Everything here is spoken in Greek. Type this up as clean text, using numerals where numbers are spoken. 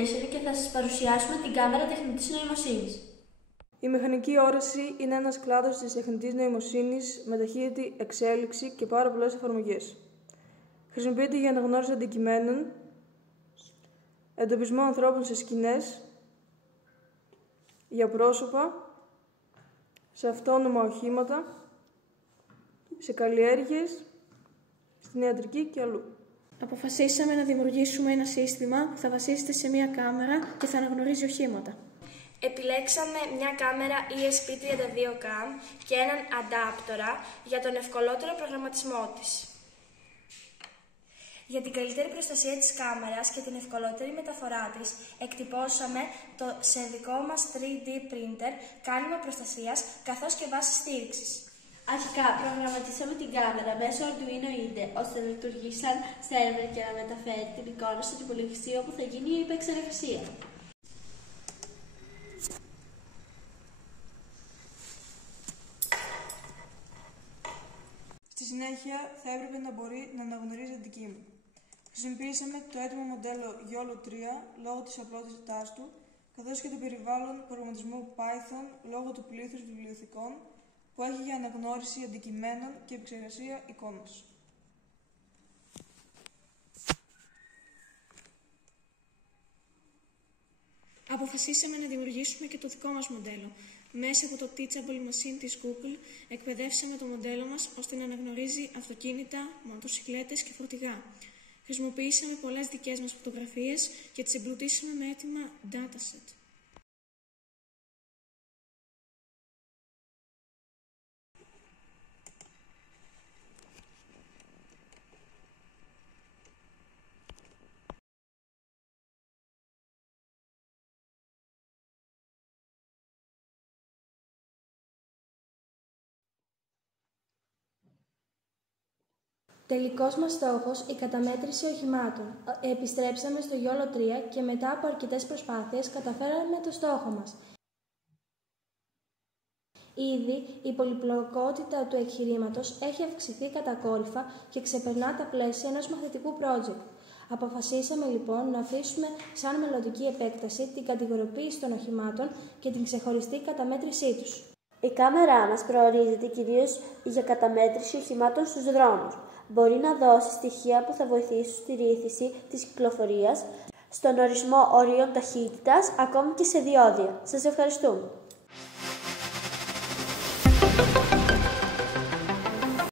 Νέσσερ και θα σας παρουσιάσουμε την κάμερα τεχνητής νοημοσύνης. Η μηχανική όραση είναι ένας κλάδος της τεχνητής νοημοσύνης με ταχύτατη εξέλιξη και πάρα πολλές εφαρμογές. Χρησιμοποιείται για αναγνώριση αντικειμένων, εντοπισμό ανθρώπων σε σκηνές, για πρόσωπα, σε αυτόνομα οχήματα, σε καλλιέργειες, στην ιατρική και αλλού. Αποφασίσαμε να δημιουργήσουμε ένα σύστημα που θα βασίζεται σε μία κάμερα και θα αναγνωρίζει οχήματα. Επιλέξαμε μια κάμερα ESP32cam και έναν αντάπτορα για τον ευκολότερο προγραμματισμό της. Για την καλύτερη προστασία της κάμερας και την ευκολότερη μεταφορά της, εκτυπώσαμε σε δικό μας 3D printer κάλυμα προστασίας καθώς και βάση στήριξης. Αρχικά προγραμματίσαμε την κάμερα μέσω Arduino IDE ώστε να λειτουργεί σαν σερβερ και να μεταφέρει την εικόνα στον υπολογιστή όπου θα γίνει η επεξεργασία. Στη συνέχεια θα έπρεπε να μπορεί να αναγνωρίζει αντικείμενα. Χρησιμοποιήσαμε το έτοιμο μοντέλο YOLO 3 λόγω της απλότητάς του, καθώς και το περιβάλλον προγραμματισμού Python λόγω του πλήθους βιβλιοθηκών που έχει για αναγνώριση αντικειμένων και επεξεργασία εικόνας. Αποφασίσαμε να δημιουργήσουμε και το δικό μας μοντέλο. Μέσα από το Teachable Machine της Google εκπαιδεύσαμε το μοντέλο μας ώστε να αναγνωρίζει αυτοκίνητα, μοτοσικλέτες και φορτηγά. Χρησιμοποιήσαμε πολλές δικές μας φωτογραφίες και τις εμπλουτίσαμε με έτοιμα dataset. Τελικός μας στόχος η καταμέτρηση οχημάτων. Επιστρέψαμε στο YOLO 3 και μετά από αρκετές προσπάθειες καταφέραμε το στόχο μας. Ήδη η πολυπλοκότητα του εγχειρήματος έχει αυξηθεί κατακόρυφα και ξεπερνά τα πλαίσια ενός μαθητικού project. Αποφασίσαμε λοιπόν να αφήσουμε σαν μελλοντική επέκταση την κατηγοριοποίηση των οχημάτων και την ξεχωριστή καταμέτρησή τους. Η κάμερά μας προορίζεται κυρίως για καταμέτρηση οχημάτων στους δρόμους. Μπορεί να δώσει στοιχεία που θα βοηθήσουν στη ρύθμιση της κυκλοφορίας, στον ορισμό ορίων ταχύτητας, ακόμη και σε διόδια. Σας ευχαριστούμε.